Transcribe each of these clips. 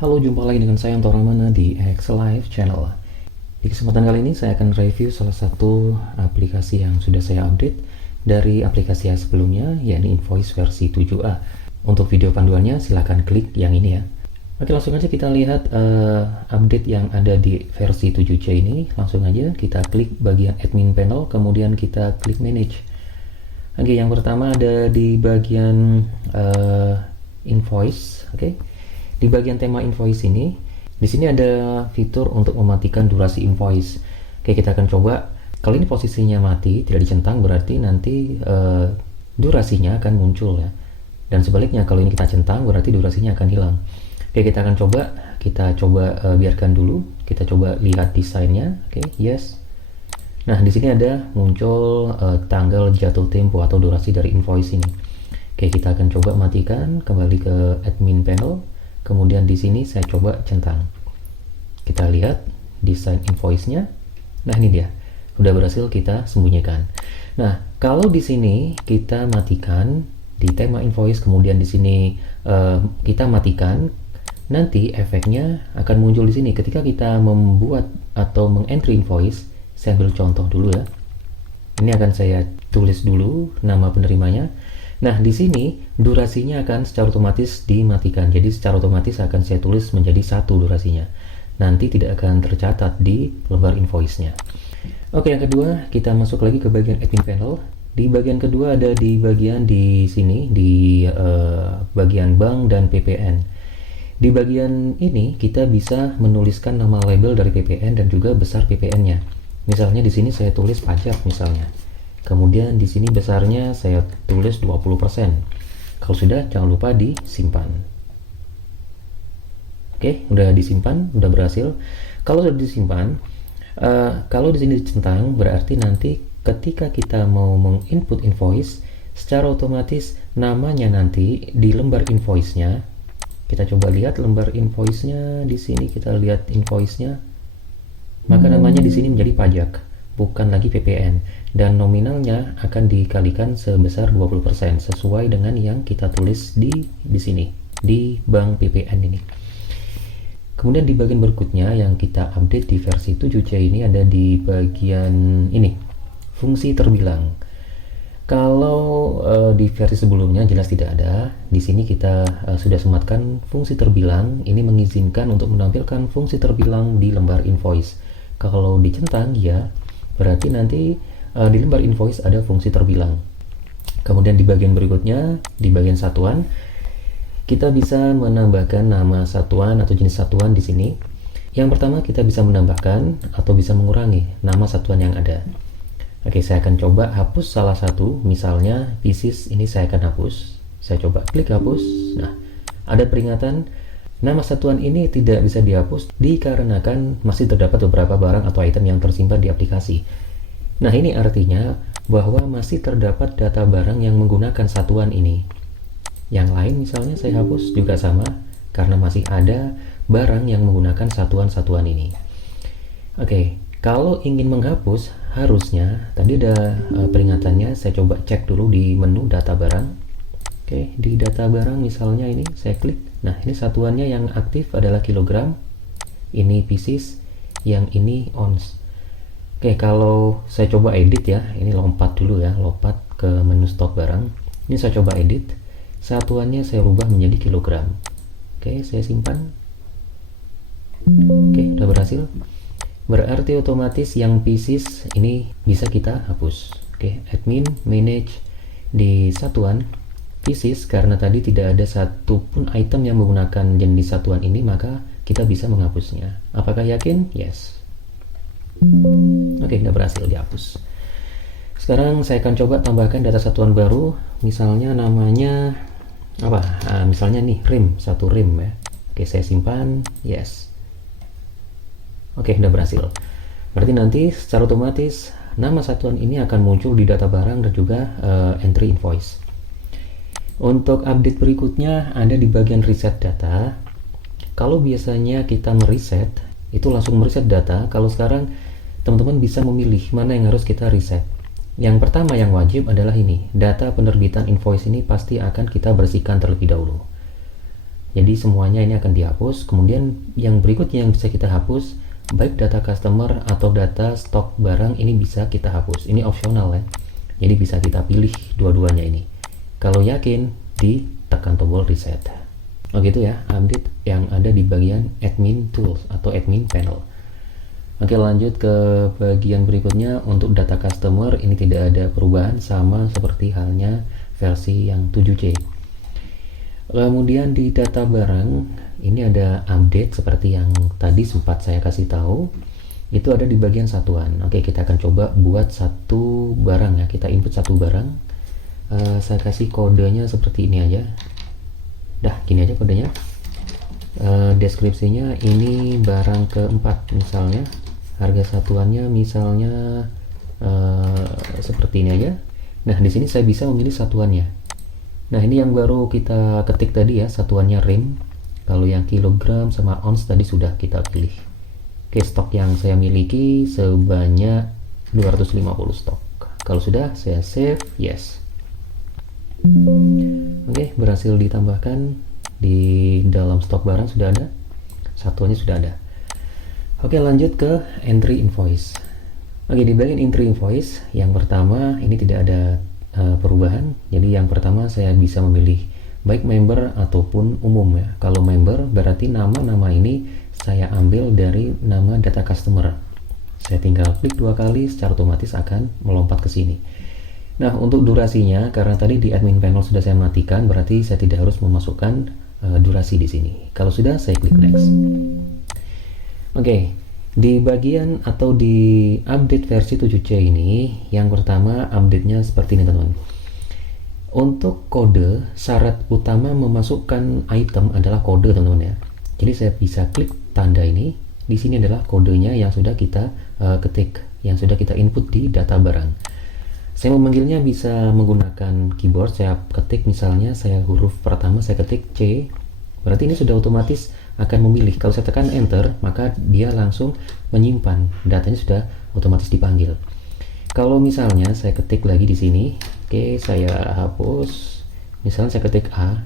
Halo, jumpa lagi dengan saya Anto Ramana di Excel Live Channel. Di kesempatan kali ini saya akan review salah satu aplikasi yang sudah saya update dari aplikasi yang sebelumnya, yakni Invoice versi 7a. Untuk video panduannya silahkan klik yang ini ya. Oke, langsung aja kita lihat update yang ada di versi 7c ini. Langsung aja kita klik bagian admin panel, kemudian kita klik manage. Oke, yang pertama ada di bagian invoice. Oke. Di bagian tema invoice ini, di sini ada fitur untuk mematikan durasi invoice. Oke, kita akan coba. Kalau ini posisinya mati, tidak dicentang, berarti nanti durasinya akan muncul ya. Dan sebaliknya, kalau ini kita centang, berarti durasinya akan hilang. Oke, kita akan coba. Kita coba biarkan dulu. Kita coba lihat desainnya. Oke, yes. Nah, di sini ada muncul tanggal jatuh tempo atau durasi dari invoice ini. Oke, kita akan coba matikan, kembali ke admin panel. Kemudian di sini saya coba centang. Kita lihat desain invoice-nya. Nah, ini dia. Sudah berhasil kita sembunyikan. Nah, kalau di sini kita matikan di tema invoice, kemudian di sini kita matikan, nanti efeknya akan muncul di sini ketika kita membuat atau mengentry invoice. Saya ambil contoh dulu ya. Ini akan saya tulis dulu nama penerimanya. Nah, di sini durasinya akan secara otomatis dimatikan. Jadi secara otomatis akan saya tulis menjadi 1 durasinya. Nanti tidak akan tercatat di lembar invoice-nya. Oke, yang kedua kita masuk lagi ke bagian admin panel. Di bagian kedua ada di bagian di sini, di bagian bank dan PPN. Di bagian ini kita bisa menuliskan nama label dari PPN dan juga besar PPN-nya. Misalnya di sini saya tulis pajak misalnya. Kemudian di sini besarnya saya tulis 20%. Kalau sudah, jangan lupa disimpan. Oke, udah disimpan, udah berhasil. Kalau sudah disimpan, kalau di sini dicentang, berarti nanti ketika kita mau menginput invoice, secara otomatis namanya nanti di lembar invoice-nya. Kita coba lihat lembar invoice-nya di sini, kita lihat invoice-nya. Maka namanya di sini menjadi pajak, bukan lagi PPN, dan nominalnya akan dikalikan sebesar 20% sesuai dengan yang kita tulis di sini di bank PPN ini. Kemudian di bagian berikutnya yang kita update di versi 7c ini ada di bagian ini, fungsi terbilang. Kalau di versi sebelumnya jelas tidak ada. Di sini kita sudah sematkan fungsi terbilang. Ini mengizinkan untuk menampilkan fungsi terbilang di lembar invoice. Kalau dicentang ya, berarti nanti di lembar invoice ada fungsi terbilang. Kemudian di bagian berikutnya, di bagian satuan, kita bisa menambahkan nama satuan atau jenis satuan di sini. Yang pertama kita bisa menambahkan atau bisa mengurangi nama satuan yang ada. Oke, saya akan coba hapus salah satu, misalnya pieces ini saya akan hapus. Saya coba klik hapus. Nah, ada peringatan nama satuan ini tidak bisa dihapus dikarenakan masih terdapat beberapa barang atau item yang tersimpan di aplikasi. Nah, ini artinya bahwa masih terdapat data barang yang menggunakan satuan ini. Yang lain misalnya saya hapus juga sama, karena masih ada barang yang menggunakan satuan-satuan ini. Oke, kalau ingin menghapus, harusnya tadi ada peringatannya, saya coba cek dulu di menu data barang. Oke, di data barang misalnya ini, saya klik. Nah, ini satuannya yang aktif adalah kilogram, ini pieces, yang ini ounce. Oke, kalau saya coba edit ya, ini lompat dulu ya, lompat ke menu stok barang. Ini saya coba edit, satuannya saya rubah menjadi kilogram. Oke, saya simpan. Oke, udah berhasil. Berarti otomatis yang pieces ini bisa kita hapus. Oke, admin, manage di satuan pieces, karena tadi tidak ada satupun item yang menggunakan jenis satuan ini, maka kita bisa menghapusnya. Apakah yakin? Yes. Oke, sudah berhasil dihapus. Sekarang saya akan coba tambahkan data satuan baru, misalnya namanya apa? Misalnya nih rim, satu rim ya. Oke, saya simpan, yes. Oke, sudah berhasil. Berarti nanti secara otomatis nama satuan ini akan muncul di data barang dan juga entry invoice. Untuk update berikutnya ada di bagian reset data. Kalau biasanya kita mereset, itu langsung mereset data. Kalau sekarang teman-teman bisa memilih mana yang harus kita reset. Yang pertama yang wajib adalah ini, data penerbitan invoice ini pasti akan kita bersihkan terlebih dahulu. Jadi semuanya ini akan dihapus. Kemudian yang berikutnya yang bisa kita hapus, baik data customer atau data stok barang, ini bisa kita hapus. Ini opsional ya. Jadi bisa kita pilih dua-duanya ini. Kalau yakin, ditekan tombol reset. Oh gitu ya, update yang ada di bagian admin tools atau admin panel. Oke, lanjut ke bagian berikutnya. Untuk data customer ini tidak ada perubahan, sama seperti halnya versi yang 7C. Kemudian di data barang ini ada update seperti yang tadi sempat saya kasih tahu. Itu ada di bagian satuan. Oke, kita akan coba buat satu barang ya. Kita input satu barang. Saya kasih kodenya seperti ini aja. Dah, gini aja kodenya. Deskripsinya ini barang keempat misalnya. Harga satuannya misalnya seperti ini aja. Nah, di sini saya bisa memilih satuannya. Nah, ini yang baru kita ketik tadi ya, satuannya rem. Kalau yang kilogram sama ounce tadi sudah kita pilih. Oke, stok yang saya miliki sebanyak 250 stok. Kalau sudah, saya save, yes. Oke, berhasil ditambahkan di dalam stok barang, sudah ada. Satuannya sudah ada. Oke, lanjut ke entry invoice. Oke, di bagian entry invoice yang pertama ini tidak ada perubahan. Jadi yang pertama saya bisa memilih baik member ataupun umum ya. Kalau member berarti nama ini saya ambil dari nama data customer. Saya tinggal klik 2 kali, secara otomatis akan melompat ke sini. Nah, untuk durasinya karena tadi di admin panel sudah saya matikan, berarti saya tidak harus memasukkan durasi di sini. Kalau sudah, saya klik next. Oke, di bagian atau di update versi 7C ini, yang pertama update-nya seperti ini teman-teman. Untuk kode, syarat utama memasukkan item adalah kode teman-teman ya. Jadi saya bisa klik tanda ini. Di sini adalah kodenya yang sudah kita ketik, yang sudah kita input di data barang. Saya memanggilnya bisa menggunakan keyboard. Saya ketik misalnya, saya huruf pertama saya ketik C. Berarti ini sudah otomatis akan memilih. Kalau saya tekan enter, maka dia langsung menyimpan. Datanya sudah otomatis dipanggil. Kalau misalnya saya ketik lagi di sini, oke, saya hapus. Misalnya saya ketik A,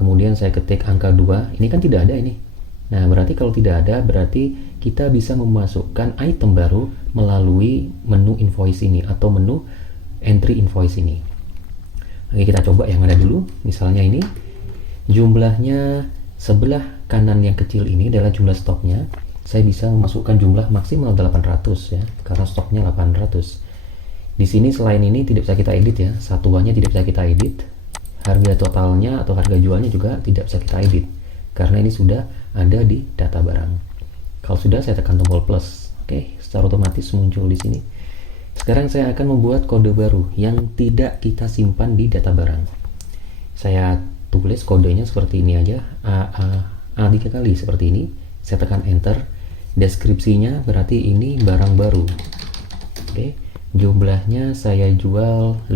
kemudian saya ketik angka 2, ini kan tidak ada ini. Nah, berarti kalau tidak ada, berarti kita bisa memasukkan item baru melalui menu invoice ini atau menu entry invoice ini. Oke, kita coba yang ada dulu. Misalnya ini, jumlahnya sebelah kanan yang kecil ini adalah jumlah stoknya. Saya bisa memasukkan jumlah maksimal 800 ya, karena stoknya 800. Di sini selain ini tidak bisa kita edit ya, satuannya tidak bisa kita edit. Harga totalnya atau harga jualnya juga tidak bisa kita edit, karena ini sudah ada di data barang. Kalau sudah, saya tekan tombol plus. Oke, secara otomatis muncul di sini. Sekarang saya akan membuat kode baru yang tidak kita simpan di data barang. Saya tulis kodenya seperti ini aja, A 3 kali seperti ini. Saya tekan enter. Deskripsinya berarti ini barang baru. Oke, jumlahnya saya jual 5.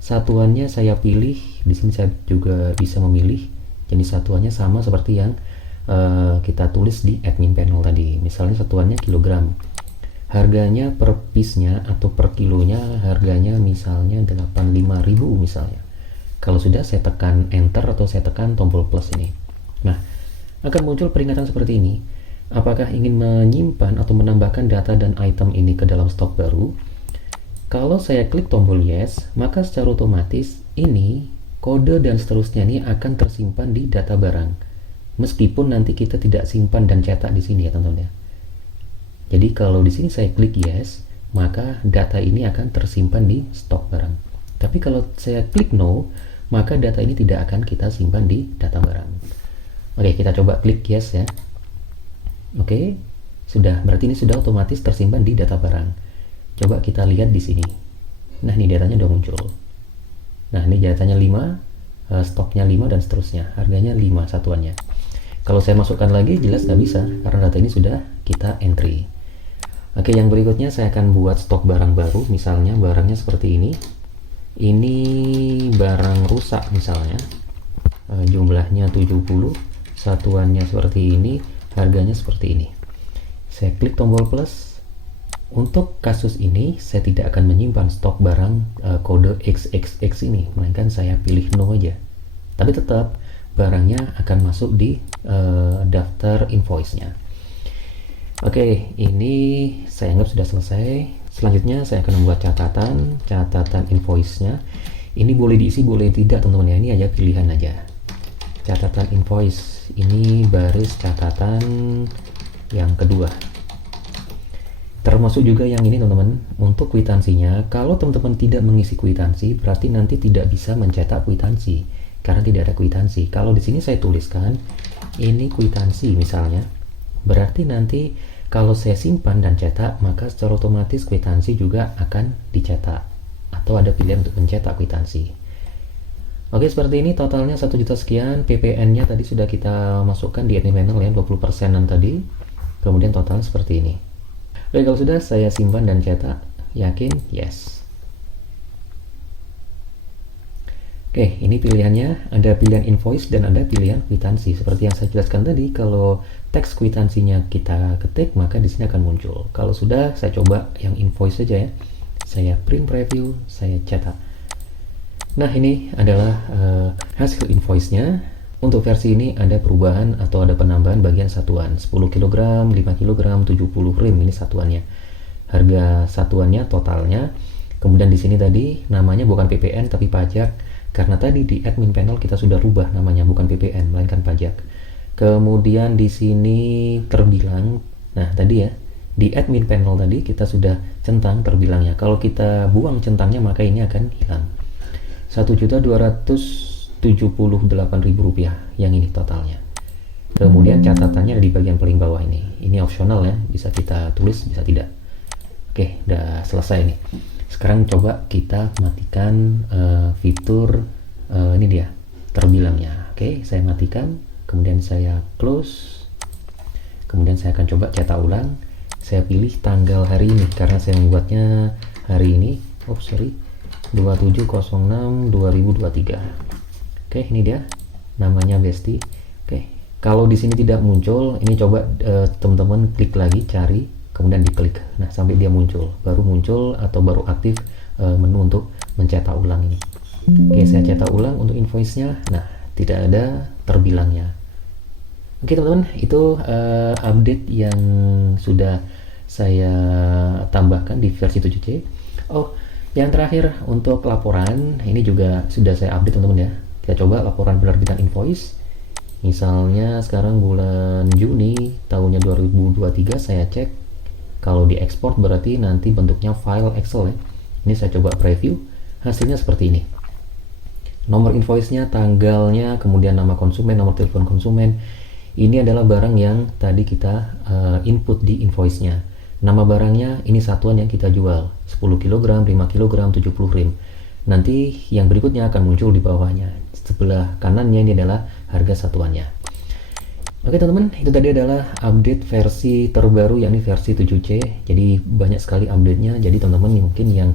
Satuannya saya pilih. Di sini saya juga bisa memilih. Jadi satuannya sama seperti yang kita tulis di admin panel tadi. Misalnya satuannya kilogram. Harganya per piece-nya atau per kilonya harganya misalnya 85.000 misalnya. Kalau sudah, saya tekan enter atau saya tekan tombol plus ini. Nah, akan muncul peringatan seperti ini. Apakah ingin menyimpan atau menambahkan data dan item ini ke dalam stok baru? Kalau saya klik tombol yes, maka secara otomatis ini kode dan seterusnya ini akan tersimpan di data barang. Meskipun nanti kita tidak simpan dan cetak di sini ya teman-teman ya. Jadi kalau di sini saya klik yes, maka data ini akan tersimpan di stok barang. Tapi kalau saya klik no, maka data ini tidak akan kita simpan di data barang. Oke, kita coba klik yes ya. Oke, sudah. Berarti ini sudah otomatis tersimpan di data barang. Coba kita lihat di sini. Nah, ini datanya udah muncul. Nah, ini datanya 5, stoknya 5 dan seterusnya. Harganya 5 satuannya. Kalau saya masukkan lagi, jelas nggak bisa karena data ini sudah kita entry. Oke, yang berikutnya saya akan buat stok barang baru. Misalnya barangnya seperti ini. Ini barang rusak misalnya. Jumlahnya 70, satuannya seperti ini, harganya seperti ini. Saya klik tombol plus. Untuk kasus ini saya tidak akan menyimpan stok barang kode XXX ini, melainkan saya pilih no aja. Tapi tetap barangnya akan masuk di daftar invoice-nya. Oke, ini saya anggap sudah selesai. Selanjutnya saya akan membuat catatan invoice-nya. Ini boleh diisi, boleh tidak teman-teman ya, ini aja pilihan aja. Catatan invoice, ini baris catatan yang kedua. Termasuk juga yang ini teman-teman, untuk kwitansinya, kalau teman-teman tidak mengisi kwitansi, berarti nanti tidak bisa mencetak kwitansi, karena tidak ada kwitansi. Kalau di sini saya tuliskan, ini kwitansi misalnya, berarti nanti kalau saya simpan dan cetak, maka secara otomatis kwitansi juga akan dicetak, atau ada pilihan untuk mencetak kwitansi. Oke, seperti ini totalnya 1 juta sekian. PPN-nya tadi sudah kita masukkan di admin panel ya, 20%-an tadi. Kemudian totalnya seperti ini. Oke, kalau sudah saya simpan dan cetak, yakin? Yes. Oke, ini pilihannya, ada pilihan invoice dan ada pilihan kwitansi. Seperti yang saya jelaskan tadi, kalau teks kwitansinya kita ketik, maka di sini akan muncul. Kalau sudah, saya coba yang invoice saja ya. Saya print preview, saya cetak. Nah, ini adalah hasil invoice-nya. Untuk versi ini ada perubahan atau ada penambahan bagian satuan. 10 kg, 5 kg, 70 rim, ini satuannya. Harga satuannya, totalnya. Kemudian di sini tadi namanya bukan PPN tapi pajak. Karena tadi di admin panel kita sudah rubah namanya, bukan PPN melainkan pajak. Kemudian di sini terbilang, nah tadi ya di admin panel tadi kita sudah centang terbilangnya. Kalau kita buang centangnya maka ini akan hilang. 1.278.000 rupiah yang ini totalnya. Kemudian catatannya ada di bagian paling bawah ini. Ini opsional ya, bisa kita tulis bisa tidak. Oke, udah selesai nih. Sekarang coba kita matikan fitur ini dia terbilangnya. Oke, saya matikan, kemudian saya close, kemudian saya akan coba cetak ulang. Saya pilih tanggal hari ini karena saya membuatnya hari ini. 2706/2023. Oke, ini dia namanya Besti. Oke, kalau di sini tidak muncul, ini coba teman-teman klik lagi cari, kemudian diklik. Nah, sampai dia muncul, baru muncul atau baru aktif menu untuk mencetak ulang ini. Oke, saya cetak ulang untuk invoice-nya. Nah, tidak ada terbilangnya. Oke, teman-teman, itu update yang sudah saya tambahkan di versi 7C. Oh, yang terakhir untuk laporan, ini juga sudah saya update teman-teman ya. Kita coba laporan penerbitan invoice. Misalnya sekarang bulan Juni tahunnya 2023, saya cek. Kalau diekspor berarti nanti bentuknya file Excel ya. Ini saya coba preview, hasilnya seperti ini. Nomor invoice-nya, tanggalnya, kemudian nama konsumen, nomor telepon konsumen. Ini adalah barang yang tadi kita input di invoice-nya. Nama barangnya ini satuan yang kita jual, 10 kg, 5 kg, 70 rim. Nanti yang berikutnya akan muncul di bawahnya. Sebelah kanannya ini adalah harga satuannya. Oke teman-teman, itu tadi adalah update versi terbaru yakni versi 7C. Jadi banyak sekali update-nya. Jadi teman-teman mungkin yang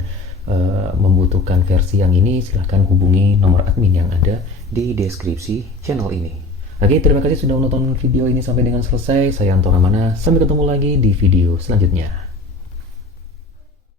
membutuhkan versi yang ini silahkan hubungi nomor admin yang ada di deskripsi channel ini. Oke, terima kasih sudah menonton video ini sampai dengan selesai. Saya Anto Ramana, sampai ketemu lagi di video selanjutnya.